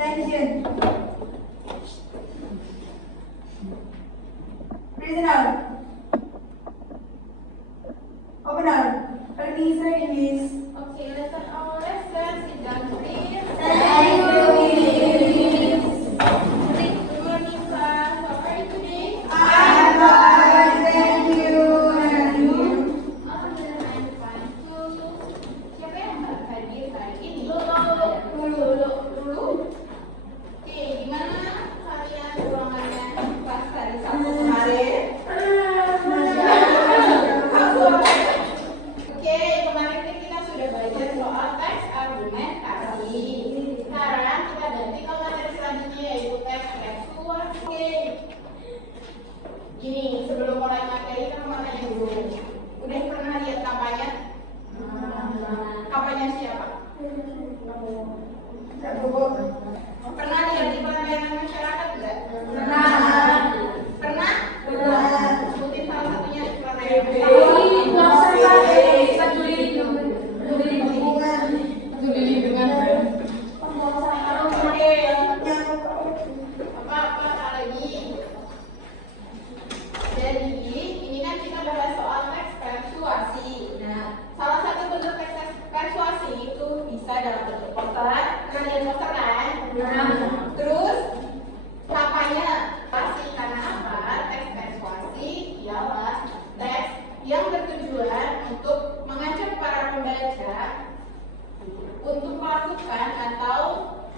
Attention. Prisoner. Opener. Permission English. Okay, let's start our lesson. Sit down, please. Thank you, Miss. Good morning, class. How are you today? I'm fine, thank you. And you? Alhamdulillah, I'm fine too. Siapa yang hadir hari ini? Dulu. Oke, gimana kalian ruangannya pas hari Sabtu kemarin? Oke, kemarin kita sudah belajar soal teks argumentasi. Sekarang kita ganti ke materi selanjutnya yaitu teks persuasi. Oke. Ini sebelum mulai materi kita mau tanya dulu. Udah pernah lihat kampanye? Kampanye siapa? Pernah lihat di pelayanan masyarakat enggak? Pernah. Pernah? Pernah. Sebutin salah satunya di pelayanan masyarakat. Peduli lingkungan. Oke. Apa lagi? Jadi ini kan kita bahas soal teks persuasi. Nah, salah satu bentuk teks persuasi itu bisa dalam bentuk poster. Kalian poster kan? Terus kampanye pasti karena apa? Teks persuasi ialah teks yang bertujuan untuk mengajak para pembaca untuk melakukan atau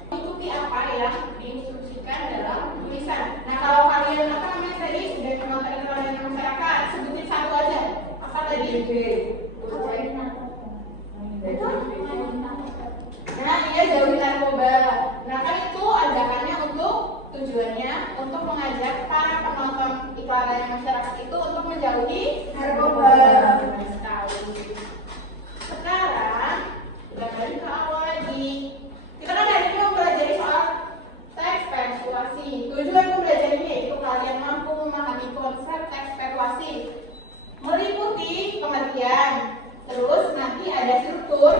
mengikuti apa yang diinstruksikan dalam tulisan. Nah, kalau kalian apa namanya tadi udah nonton pelayanan masyarakat, sebutin satu aja. Apa tadi? Nah, iya jauhi narkoba. Nah, kan itu ajakannya untuk tujuannya untuk mengajak para penonton iklan layanan masyarakat itu untuk menjauhi Narkoba. Benar sekali. Sekarang kita balik ke awal lagi. Kita kan hari ini mau belajar soal teks persuasi. Tujuan pembelajaran ini yaitu kalian mampu memahami konsep teks persuasi, meliputi pengertian. Terus nanti ada struktur.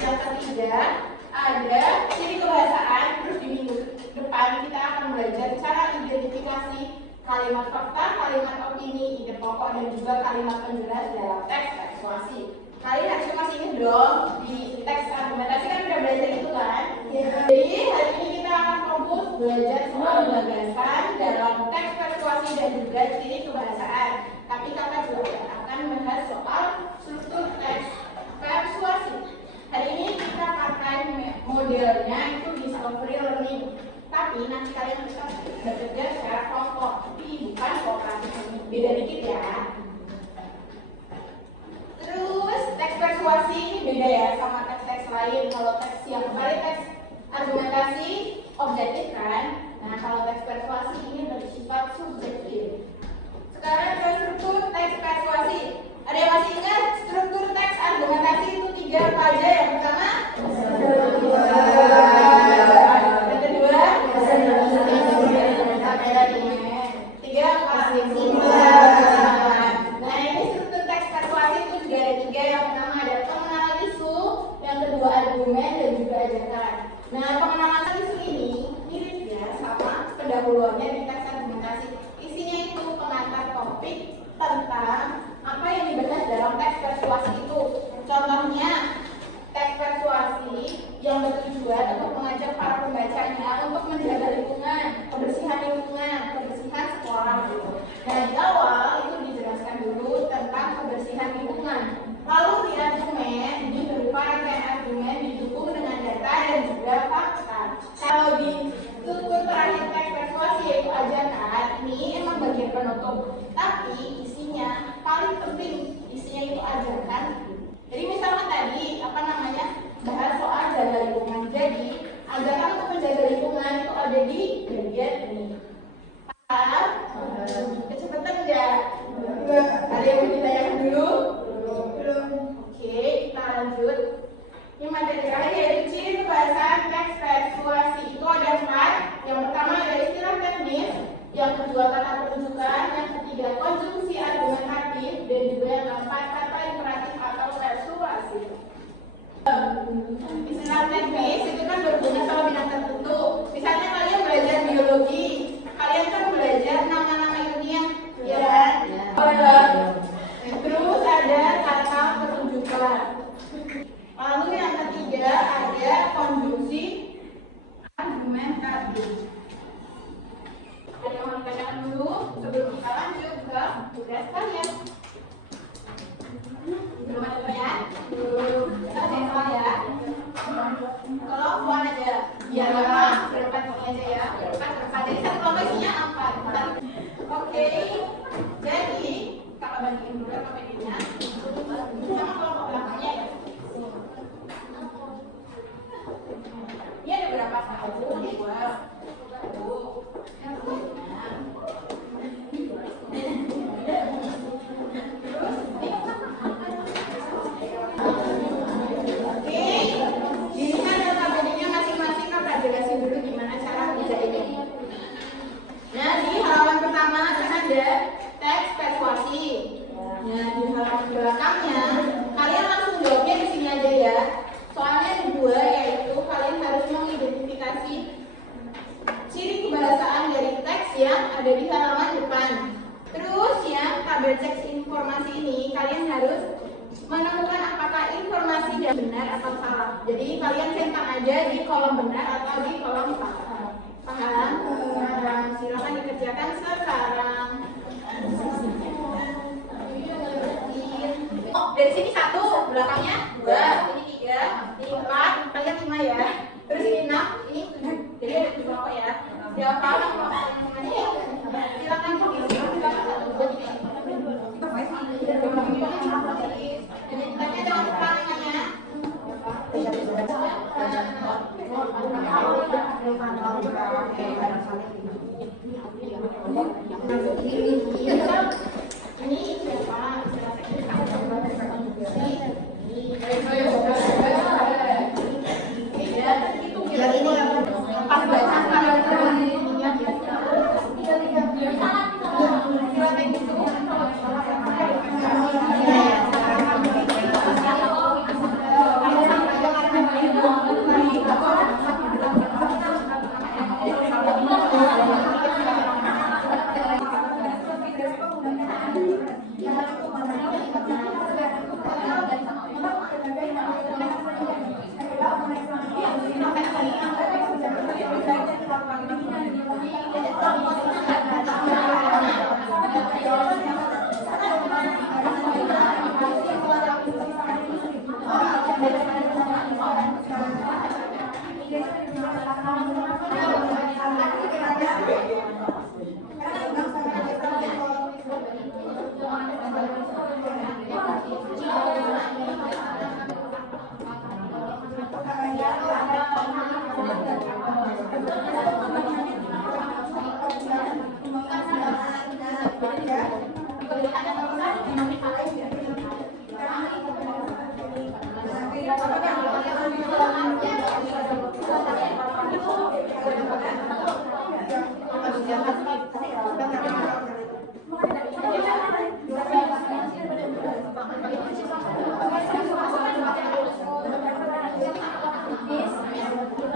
Yang ketiga ada ciri kebahasaan. Terus di minggu depan kita akan belajar cara identifikasi kalimat fakta, kalimat opini, ide pokok, dan juga kalimat penjelas dalam teks persuasi. Kalian harus masih ingat dong di teks argumentasi kan udah belajar itu kan? Ya. Jadi hari ini kita akan fokus belajar soal gagasan dalam teks persuasi dan juga ciri kebahasaan. Tapi kakak juga akan membahas soal struktur teks persuasi. Hari ini kita pakai modelnya itu discovery learning. Tapi nanti kalian bisa bekerja secara kelompok, tapi bukan kooperatif. Beda dikit ya. Terus teks persuasi ini beda ya sama teks-teks lain. Kalau teks yang kemarin teks argumentasi objektif kan. Nah, kalau teks persuasi ini bersifat subjektif. Sekarang ke struktur teks persuasi. Ada yang masih ingat struktur teks argumentasi itu 3 apa aja? Yang pertama yang kedua sampai argumen. 3 apa? Nah, ini struktur teks persuasi itu juga ada 3. Yang pertama ada pengenalan isu, yang kedua argumen, dan juga ajakan. Nah, pengenalan isu ini mirip ya sama pendahuluannya di teks argumentasi. Isinya itu pengantar topik tentang apa yang dibahas dalam teks persuasi itu. Contohnya teks persuasi yang bertujuan untuk mengajak para pembacanya untuk menjaga lingkungan, kebersihan sekolah gitu. Nah, di awal itu dijelaskan dulu tentang kebersihan lingkungan. Lalu di argumen ini berupa rangkaian argumen didukung dengan data dan juga fakta. Kalau di struktur terakhir teks persuasi yaitu ajakan, ini emang bagian penutup, tapi isinya paling penting, isinya itu ajakan. Jadi misalnya tadi bahas soal jaga lingkungan. Jadi ajakan untuk menjaga lingkungan itu ada di bagian ini. Paham? Kecepatan enggak? Ada yang mau ditanyakan dulu? Belum. Oke, kita lanjut. Ini materi terakhir yaitu ciri kebahasaan teks persuasi. Itu ada 4. Yang pertama ada istilah teknis, yang kedua kata penunjukan, yang ketiga konjungsi argumentatif, dan juga yang keempat kata imperatif atau persuasi. Istilah teknis itu kan berhubungan sama bidang tertentu. Lalu yang ketiga ada konjungsi argumentasi. Ada yang mau ditanyakan dulu sebelum kita lanjut ke tugas kalian? Belum ada ya? Belum. Kita ada yang salah ya? Kalau buat aja, biar gampang. Berdepan aja ya. Berdepan. Jadi satu kelompok isinya 4. Oke. Jadi kakak bandingin dulu KPD-nya sama kelompok belakangnya ya. Ini ada berapa? 1, 2, 3. Teks persuasi. Nah, di halaman belakangnya kalian langsung jawabnya di sini aja ya. Soalnya ada 2, yaitu kalian harus mengidentifikasi ciri kebahasaan dari teks yang ada di halaman depan. Terus yang tabel cek informasi ini kalian harus menemukan apakah informasi yang benar atau salah. Jadi kalian centang aja di kolom benar atau di kolom salah. Paham? Silakan dikerjakan sekarang. Oh, dari sini 1, belakangnya 2, ini 3, ini 4, kalian 5 ya. Terus ini 6, ini 7. Jadi ada 7 kelompok ya. Siapa yang kelompok ini? Silakan identitasnya jangan lupa namanya. Ini siapa?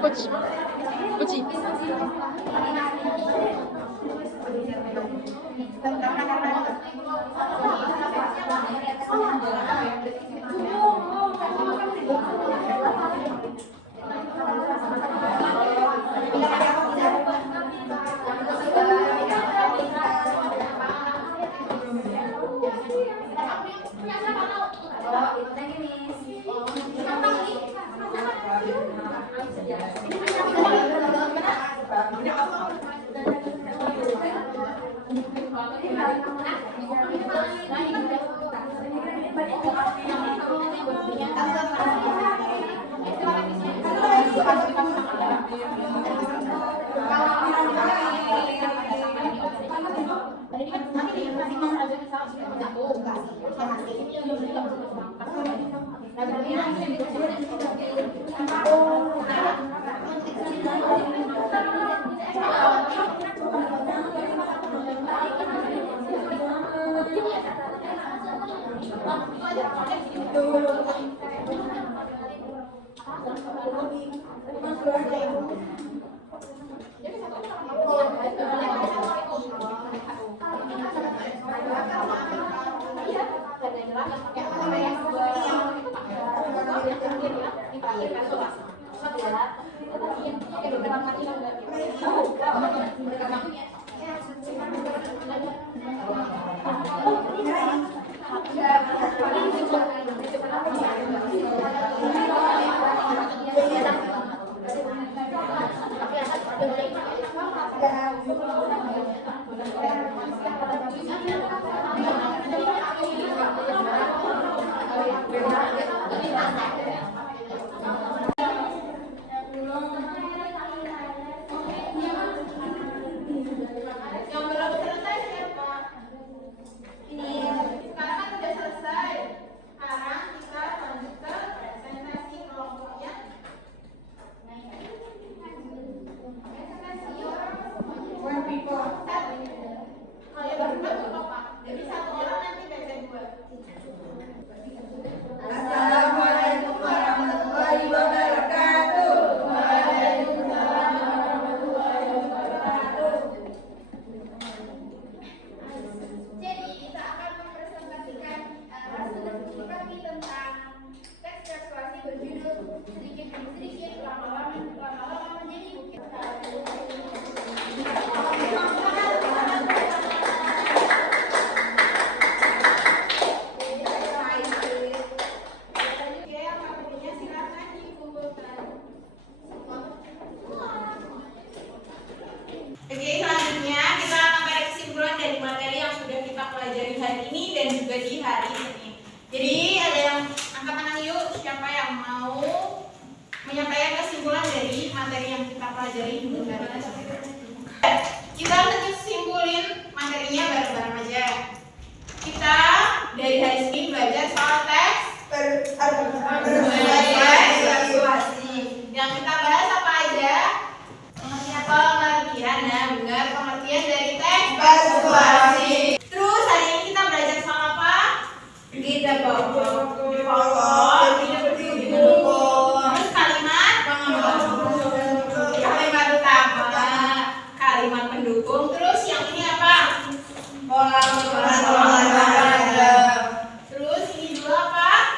Coach. Iya. Yang belum selesai siapa? Ini. Sekarang kan udah selesai. Sekarang kita lanjut ke presentasi kelompoknya. Presentasi orang semuanya. One people. Kalau yang berdua nggak apa-apa. Jadi satu orang nanti baca dua. Assalamualaikum warahmatullahi wabarakatuh. Waalaikumsalam warahmatullahi wabarakatuh. Jadi kita akan mempresentasikan hasil studi kami tentang teks persuasi berjudul sedikit demi sedikit lama-lama menjadi bukit. Oke, yang materinya silakan dikumpulkan. Oke, selanjutnya kita akan tarik kesimpulan dari materi yang sudah kita pelajari hari ini dan juga di hari ini. Jadi ada yang angkat tangan yuk, siapa yang mau menyampaikan kesimpulan dari materi yang kita pelajari di hari ini. Kita untuk simpulin materinya bareng-bareng aja. Kita dari hari ini belajar soal teks persuasi. Yang kita bahas apa aja? Pengertian, nah benar, pengertian dari teks persuasi. Terus hari ini kita belajar soal apa? Kita pokok, terus kalimat utama, kalimat pendukung. Terus yang ini apa? Pola terus ini dua apa?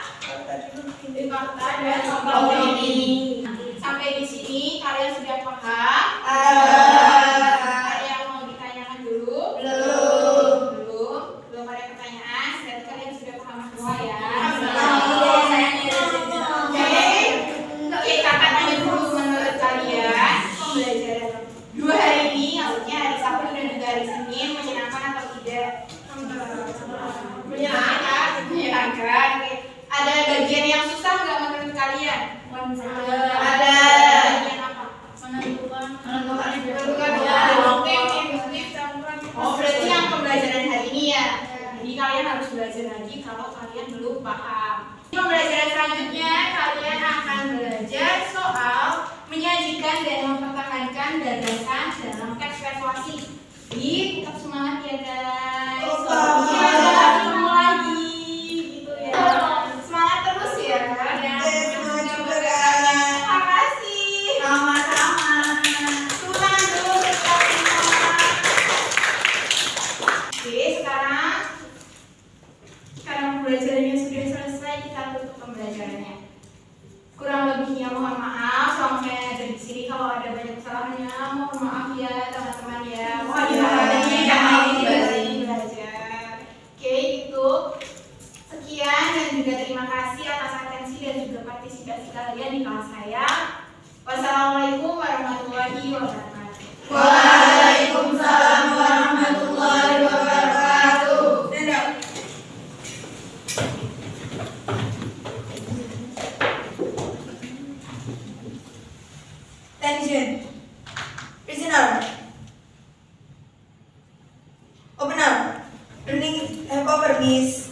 Fakta dan opini. Sampai di sini kalian sudah paham? Ada yang mau ditanyakan dulu? Belum ada pertanyaan. Berarti kalian sudah paham semua ya? Oke, kakak tanya dulu, menurut kalian pembelajaran 2 hari ini, maksudnya hari Sabtu dan juga hari Senin, menyenangkan atau tidak? Menyenangkan. Oke. Ada bagian yang susah nggak menurut kalian? Ada. Bagian apa? Menentukan. Oh, berarti yang pembelajaran hari ini ya. Jadi kalian harus belajar lagi kalau kalian belum paham. Di pembelajaran selanjutnya kalian akan belajar soal menyajikan dan mempertahankan gagasan dalam teks persuasi. Jadi tetap semangat ya guys. Iya, ketemu lagi gitu ya. Semangat terus ya. Dan terima kasih. Sama-sama. Tulang dulu tetap semangat. Oke, sekarang pembelajarannya sudah selesai, kita tutup pembelajarannya. Kurang lebihnya mohon maaf, sama saya ada di sini. Kalau ada banyak kesalahannya, mohon maaf ya teman-teman ya. Mohon dimaklumi jangan belajar. Oke, itu sekian dan juga terima kasih atas atensi dan juga partisipasi kalian di kelas saya. Wassalamualaikum warahmatullahi wabarakatuh. Waalaikumsalam warahmatullahi wabarakatuh. Attention. Prisoner. Open up. Learning have over, miss.